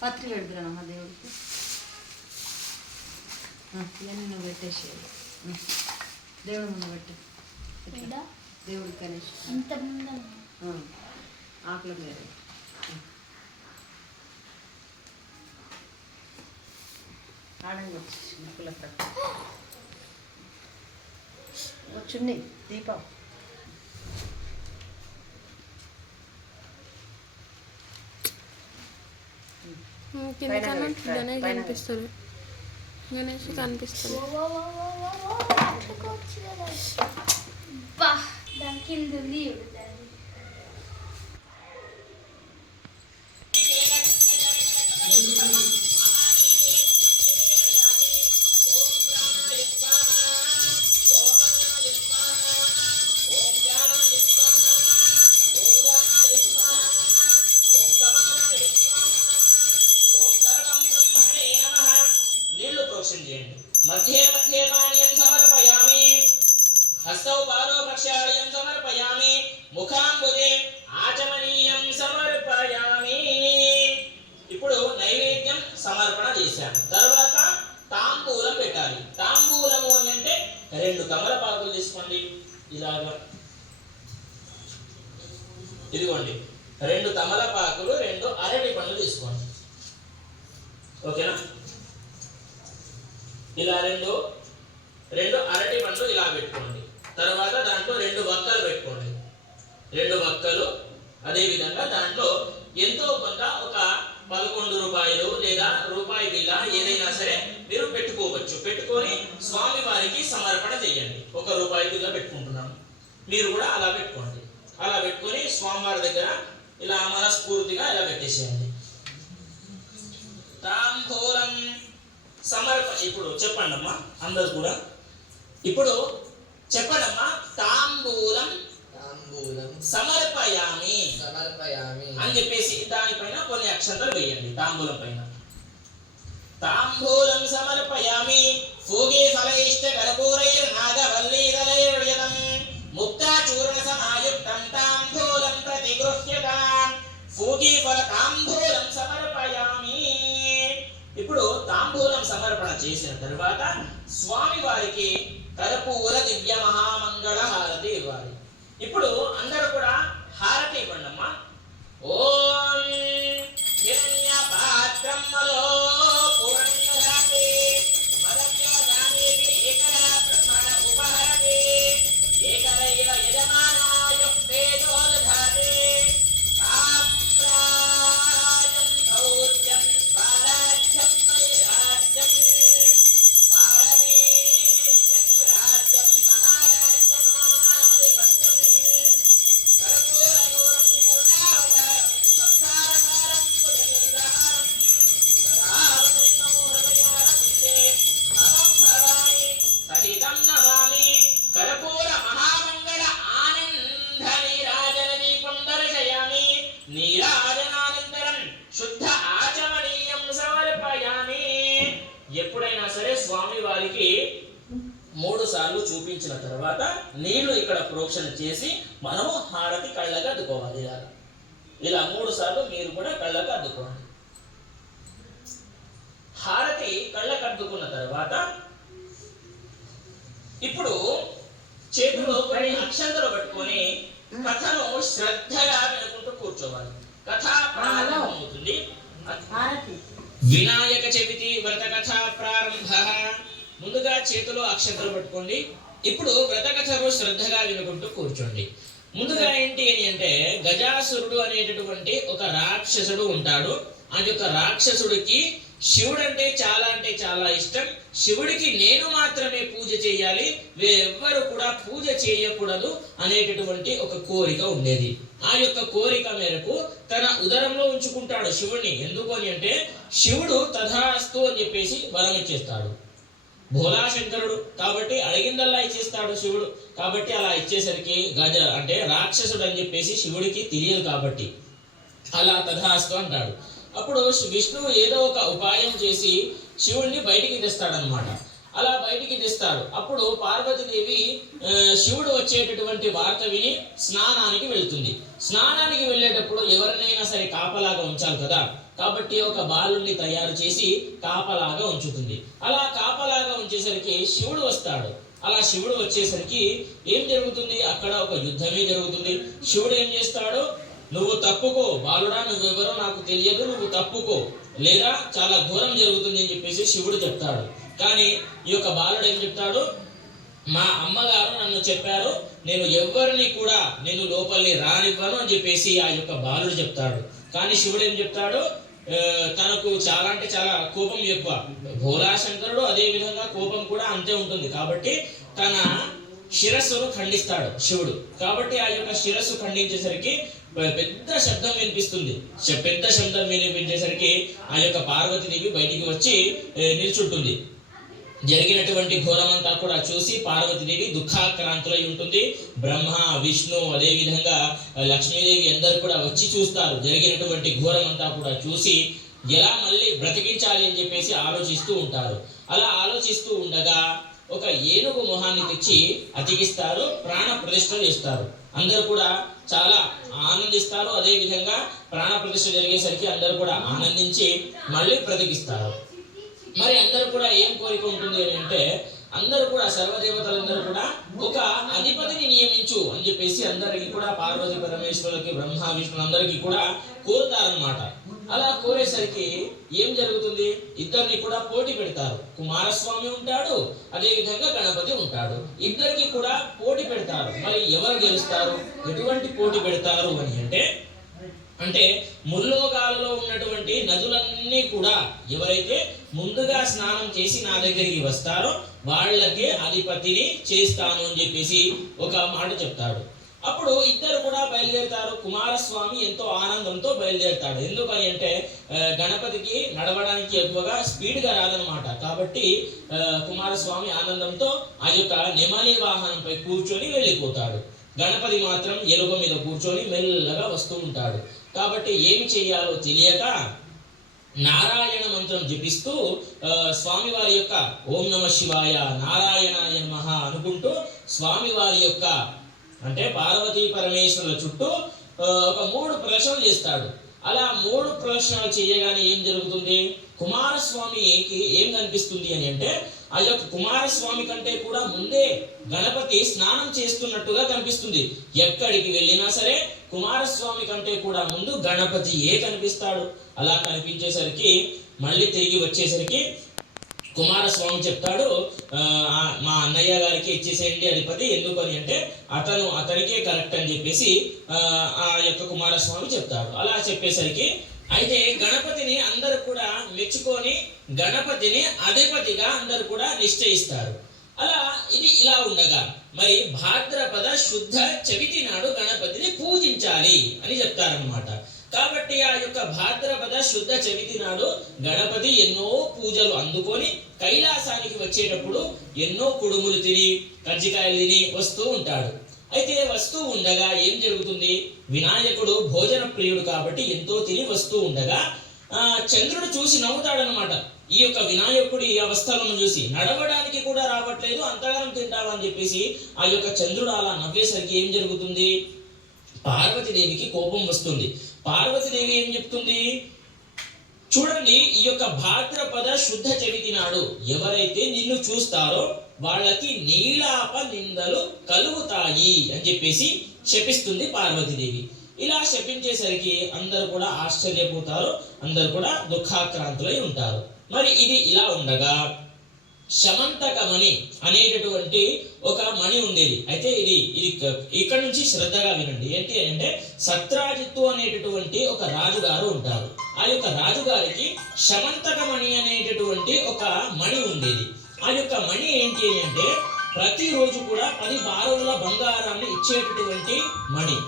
పత్రి పెడుతురానమ్మా దేవుడికి. ఇవన్నీ నువ్వు పెట్టేసేయాలి. దేవుడి ముందు పెట్టు. దేవుడి గణేష్ ఆకుల మీద ఆడంగా వచ్చేసి ముక్కుల చున్నీ దీపం కనిపిస్తుంది. గణేష్ కనిపిస్తుంది. దాని కింద मध्ये मध्ये पानीयं समर्पयामि हस्तौ पादौ प्रक्षालयं समर्पयामि मुखांबुजे आचमनीयं समर्पयामि. ఇప్పుడు నైవేద్యం సమర్పణ చేశాం. తర్వాత తాంబూలం పెట్టాలి. తాంబూలము అంటే 2 తమలపాకులు తీసుకోండి. ఇలాగా ఇదిగోండి 2 తమలపాకులు 2 అరటి పండ్లు తీసుకోండి. ఓకేనా? ఇలా రెండు అరటి పండ్లు ఇలా పెట్టుకోండి. తర్వాత దాంట్లో 2 వక్కలు పెట్టుకోండి. 2 వక్కలు. అదేవిధంగా దాంట్లో ఎంతో కొంత ఒక 11 రూపాయలు లేదా రూపాయి బిల్ల ఏదైనా సరే మీరు పెట్టుకోవచ్చు. పెట్టుకొని స్వామి వారికి సమర్పణ చేయండి. 1 రూపాయి బిల్ల పెట్టుకుంటున్నాం, మీరు కూడా అలా పెట్టుకోండి. అలా పెట్టుకొని స్వామివారి దగ్గర ఇలా మనస్ఫూర్తిగా ఇలా పెట్టేసేయండి. తాంబూలం ఇప్పుడు చెప్పండి అమ్మా అందరు కూడా. ఇప్పుడు చెప్పండమ్మా. తాంబూలం సమర్పయామి అని చెప్పేసి దానిపైన కొన్ని అక్షంతలు వేయండి. తాంబూలం పైన తాంబూలం సమర్పయామి ఫూగే ఫలైష్ట కర్పూరైర్ నాగవల్లీదలైర్యతం ముక్తా చూర్ణ సమాయుక్తం తాంబూలం ప్రతిగృహ్యతాం ఫూగే ఫల తాంబూలం సమర్పయామి. ఇప్పుడు తాంబూలం సమర్పణ చేసిన తర్వాత స్వామి వారికి కర్పూర దివ్య మహామంగళ హారతి ఇవ్వాలి. ఇప్పుడు అందరూ కూడా హారతి ఇవ్వండి అమ్మా. ఓం హిరణ్య పాత్రమ్మలో పూర్ణరాతి మదత్యాగానేతి ఏకరా బ్రహ్మణ ఉపహరతి ఏకరైవ యజమానాయ తేజోదధాతి సామ్రాజ్యం భౌత్యం స్వరాజ్యం వైరాజ్యం పారమేత్యం రాజ్యం మహారాజ్యమాధిపత్యం కర్పూరగౌరం కరుణావతారం సంసారకారం భుజగేంద్రహారం సదావసంతం హృదయారవిందే భవం భవాని సహితం నమామి. కర్పూర మహామంగళ ఆనంద నీరాజన దీపం దర్శయామి. నీరాజనానంతరం శుద్ధ ఆచమనీయం సమర్పయామి. ఎప్పుడైనా సరే స్వామి వారికి 3 సార్లు చూపించిన తర్వాత నీళ్లు ఇక్కడ ప్రోక్షణ చేసి మనము హారతి కళ్ళకు అద్దుకోవాలి. ఇలా 3 సార్లు మీరు కూడా కళ్ళకు అద్దుకోండి. హారతి కళ్ళకు అద్దుకున్న తర్వాత ఇప్పుడు చేతిలో కొన్ని అక్షంతలు పట్టుకొని కథను శ్రద్ధగా వినుకుంటూ కూర్చోవాలి. కథ ప్రారంభమవుతుంది. వినాయక చవితి వ్రత కథ ప్రారంభ. ముందుగా చేతిలో అక్షంతలు పట్టుకోండి. ఇప్పుడు వ్రత కథను శ్రద్ధగా వినుకుంటూ కూర్చోండి. ముందుగా ఏంటి అని అంటే గజాసురుడు అనేటటువంటి ఒక రాక్షసుడు ఉంటాడు. ఆ యొక్క రాక్షసుడికి శివుడు అంటే చాలా ఇష్టం. శివుడికి నేను మాత్రమే పూజ చేయాలి, వేరెవ్వరు కూడా పూజ చేయకూడదు అనేటటువంటి ఒక కోరిక ఉండేది. ఆ యొక్క కోరిక మేరకు తన ఉదరంలో ఉంచుకుంటాడు శివుడిని. ఎందుకు అని అంటే శివుడు తథాస్తు అని చెప్పేసి వరం ఇచ్చేస్తాడు. భోలాశంకరుడు కాబట్టి అడిగిందల్లా ఇచ్చేస్తాడు శివుడు. కాబట్టి అలా ఇచ్చేసరికి గజ అంటే రాక్షసుడు అని చెప్పేసి శివుడికి తెలియదు కాబట్టి అలా తథాస్తు అంటాడు. అప్పుడు విష్ణువు ఏదో ఒక ఉపాయం చేసి శివుడిని బయటికి తెస్తాడనమాట. అలా బయటికి తెస్తాడు. అప్పుడు పార్వతీదేవి శివుడు వచ్చేటటువంటి వార్త విని స్నానానికి వెళ్తుంది. స్నానానికి వెళ్ళేటప్పుడు ఎవరినైనా సరే కాపలాగా ఉంచాలి కదా. కాబట్టి ఒక బాలుని తయారు చేసి కాపలాగా ఉంచుతుంది. అలా కాపలాగా ఉంచేసరికి శివుడు వస్తాడు. అలా శివుడు వచ్చేసరికి ఏం జరుగుతుంది, అక్కడ ఒక యుద్ధమే జరుగుతుంది. శివుడు ఏం చేస్తాడు, నువ్వు తప్పుకో బాలుడా, నువ్వెవరో నాకు తెలియదు, నువ్వు తప్పుకో లేదా చాలా ఘోరం జరుగుతుంది అని చెప్పేసి శివుడు చెప్తాడు. కానీ ఈ యొక్క బాలుడు ఏం చెప్తాడు, మా అమ్మగారు నన్ను చెప్పారు, నేను ఎవరిని కూడా నేను లోపలిని రానివ్వను అని చెప్పేసి ఆ యొక్క బాలుడు చెప్తాడు. కానీ శివుడు ఏం చెప్తాడు, తనకు చాలా అంటే చాలా కోపం ఎక్కువ. భోలాశంకరుడు అదే విధంగా కోపం కూడా అంతే ఉంటుంది. కాబట్టి తన శిరస్సును ఖండిస్తాడు శివుడు. కాబట్టి ఆ యొక్క శిరస్సు ఖండించేసరికి పెద్ద శబ్దం వినిపిస్తుంది. పెద్ద శబ్దం వినిపించేసరికి ఆ యొక్క పార్వతీదేవి బయటికి వచ్చి నిల్చుంటుంది. జరిగినటువంటి ఘోరమంతా కూడా చూసి పార్వతీదేవి దుఃఖాక్రాంతులై ఉంటుంది. బ్రహ్మ, విష్ణు, అదే విధంగా లక్ష్మీదేవి అందరూ కూడా వచ్చి చూస్తారు. జరిగినటువంటి ఘోరమంతా కూడా చూసి ఎలా మళ్ళీ బ్రతికించాలి అని చెప్పేసి ఆలోచిస్తూ ఉంటారు. అలా ఆలోచిస్తూ ఉండగా ఒక ఏనుగు మొహాన్ని తెచ్చి అతికిస్తారు, ప్రాణ ప్రతిష్ఠ చేస్తారు. అందరూ కూడా చాలా ఆనందిస్తారు. అదే విధంగా ప్రాణ ప్రతిష్ఠ జరిగేసరికి అందరూ కూడా ఆనందించి మళ్ళీ బ్రతికిస్తారు. మరి అందరూ కూడా ఏం కోరిక ఉంటుంది అని అంటే, అందరూ కూడా సర్వదేవతలందరూ కూడా ఒక అధిపతిని నియమించు అని చెప్పేసి అందరికీ కూడా పార్వతీ పరమేశ్వరులకి, బ్రహ్మ, విష్ణు అందరికీ కూడా కోరుతారనమాట. అలా కోరేసరికి ఏం జరుగుతుంది, ఇద్దరిని కూడా పోటీ పెడతారు. కుమారస్వామి ఉంటాడు, అదే విధంగా గణపతి ఉంటాడు. ఇద్దరికి కూడా పోటీ పెడతారు. మరి ఎవరు గెలుస్తారు, ఎటువంటి పోటీ పెడతారు అని అంటే ముల్లోకాలలో ఉన్నటువంటి నదులన్నీ కూడా ఎవరైతే ముందుగా స్నానం చేసి నా దగ్గరికి వస్తారో వాళ్ళకే అధిపతిని చేస్తాను అని చెప్పేసి ఒక మాట చెప్తాడు. అప్పుడు ఇద్దరు కూడా బయలుదేరుతారు. కుమారస్వామి ఎంతో ఆనందంతో బయలుదేరుతాడు. ఎందుకని అంటే గణపతికి నడవడానికి ఎక్కువగా స్పీడ్గా రాదనమాట. కాబట్టి కుమారస్వామి ఆనందంతో ఆ యొక్క నెమలి వాహనంపై కూర్చొని వెళ్ళిపోతాడు. గణపతి మాత్రం ఎలుక మీద కూర్చొని మెల్లగా వస్తూ ఉంటాడు. కాబట్టి ఏమి చెయ్యాలో తెలియక నారాయణ మంత్రం జపిస్తూ స్వామివారి యొక్క ఓం నమ శివాయ, నారాయణాయ నమః అనుకుంటూ స్వామివారి యొక్క అంటే పార్వతీ పరమేశ్వరుల చుట్టూ ఒక 3 ప్రదక్షిణలు చేస్తాడు. అలా 3 ప్రదక్షిణలు చేయగానే ఏం జరుగుతుంది, కుమారస్వామికి ఏం కనిపిస్తుంది అని అంటే ఆ యొక్క కుమారస్వామి కంటే కూడా ముందే గణపతి స్నానం చేస్తున్నట్టుగా కనిపిస్తుంది. ఎక్కడికి వెళ్ళినా సరే కుమారస్వామి కంటే కూడా ముందు గణపతియే కనిపిస్తాడు. అలా కనిపించేసరికి మళ్ళీ తిరిగి వచ్చేసరికి కుమారస్వామి చెప్తాడు, మా అన్నయ్య గారికి ఇచ్చేసేయండి అధిపతి, ఎందుకని అంటే అతనికే కరెక్ట్ అని చెప్పేసి ఆ యొక్క కుమారస్వామి చెప్తాడు. అలా చెప్పేసరికి అయితే గణపతిని అందరూ కూడా మెచ్చుకొని గణపతిని అధిపతిగా అందరూ కూడా నిశ్చయిస్తారు. అలా ఇది ఇలా ఉండగా మరి భాద్రపద శుద్ధ చవితి నాడు గణపతిని పూజించాలి అని చెప్తారనమాట. కాబట్టి ఆ యొక్క భాద్రపద శుద్ధ చవితి నాడు గణపతి ఎన్నో పూజలు అందుకొని కైలాసానికి వచ్చేటప్పుడు ఎన్నో కుడుములు తిని కజ్జికాయలు తిని వస్తూ ఉంటాడు. అయితే వస్తూ ఉండగా ఏం జరుగుతుంది, వినాయకుడు భోజన ప్రియుడు కాబట్టి ఎంతో తిని వస్తూ ఉండగా చంద్రుడు చూసి నవ్వుతాడనమాట. ఈ యొక్క వినాయకుడి అవస్థలను చూసి నడవడానికి కూడా రావట్లేదు, అంతగానం తింటావా అని చెప్పేసి ఆ యొక్క చంద్రుడు అలా నవ్వేసరికి ఏం జరుగుతుంది, పార్వతీదేవికి కోపం వస్తుంది. పార్వతీదేవి ఏం చెప్తుంది, చూడండి ఈ యొక్క భాద్రపద శుద్ధ చవితి నాడు ఎవరైతే నిన్ను చూస్తారో వాళ్ళకి నీలాప నిందలు కలుగుతాయి అని చెప్పేసి శపిస్తుంది పార్వతీదేవి. ఇలా శపించేసరికి అందరూ కూడా ఆశ్చర్యపోతారు, అందరూ కూడా దుఃఖాక్రాంతులై ఉంటారు. మరి ఇది ఇలా ఉండగా శమంతకమణి అనేటటువంటి ఒక మణి ఉండేది. అయితే ఇది ఇక్కడ నుంచి శ్రద్ధగా వినండి. ఏంటి అంటే సత్రాజిత్తు అనేటటువంటి ఒక రాజుగారు ఉంటారు. ఆ యొక్క రాజుగారికి శమంతకమణి అనేటటువంటి ఒక మణి ఉండేది. ఆ యొక్క మణి ఏంటి అంటే ప్రతిరోజు కూడా 10 బారుల బంగారాన్ని ఇచ్చేటటువంటి మణి.